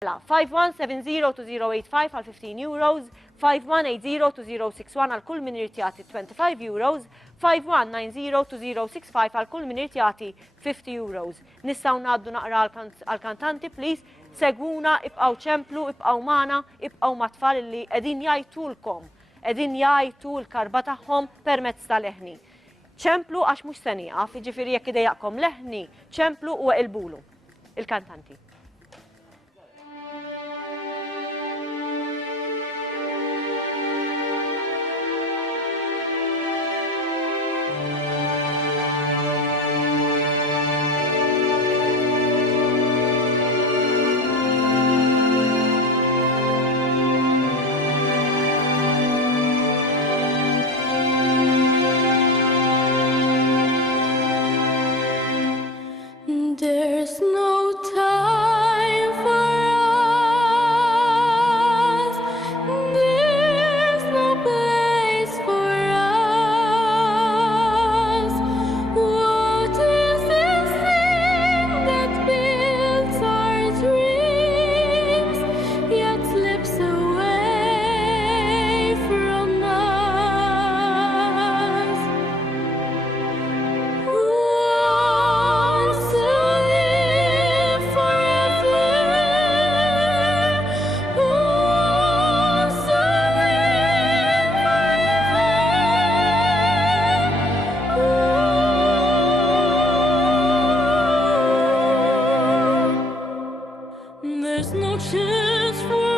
51702085 għal 15 euros, 51802061 għal kull min irid jagħti 25 euros, 51902065 għal kull min irid jagħti 50 euros. Nistgħu ngħaddu naqra għall-kantanti, please. Segwuna, ibqgħu ċemplu, ibqgħu magħna, ibqgħu mat-tfal li qegħdin jgħidulkom, qegħdin jgħidu l-karba tagħhom permezz tal-leħni. ċemplu għax mhux se nieqaf, jiġifieri jekk idejjaqkom leħni, ċemplu u eqilbulu. Il-kantanti. There's no time for us, there's no place for us. What is this thing that builds our dreams, yet slips away from us? There's no chance for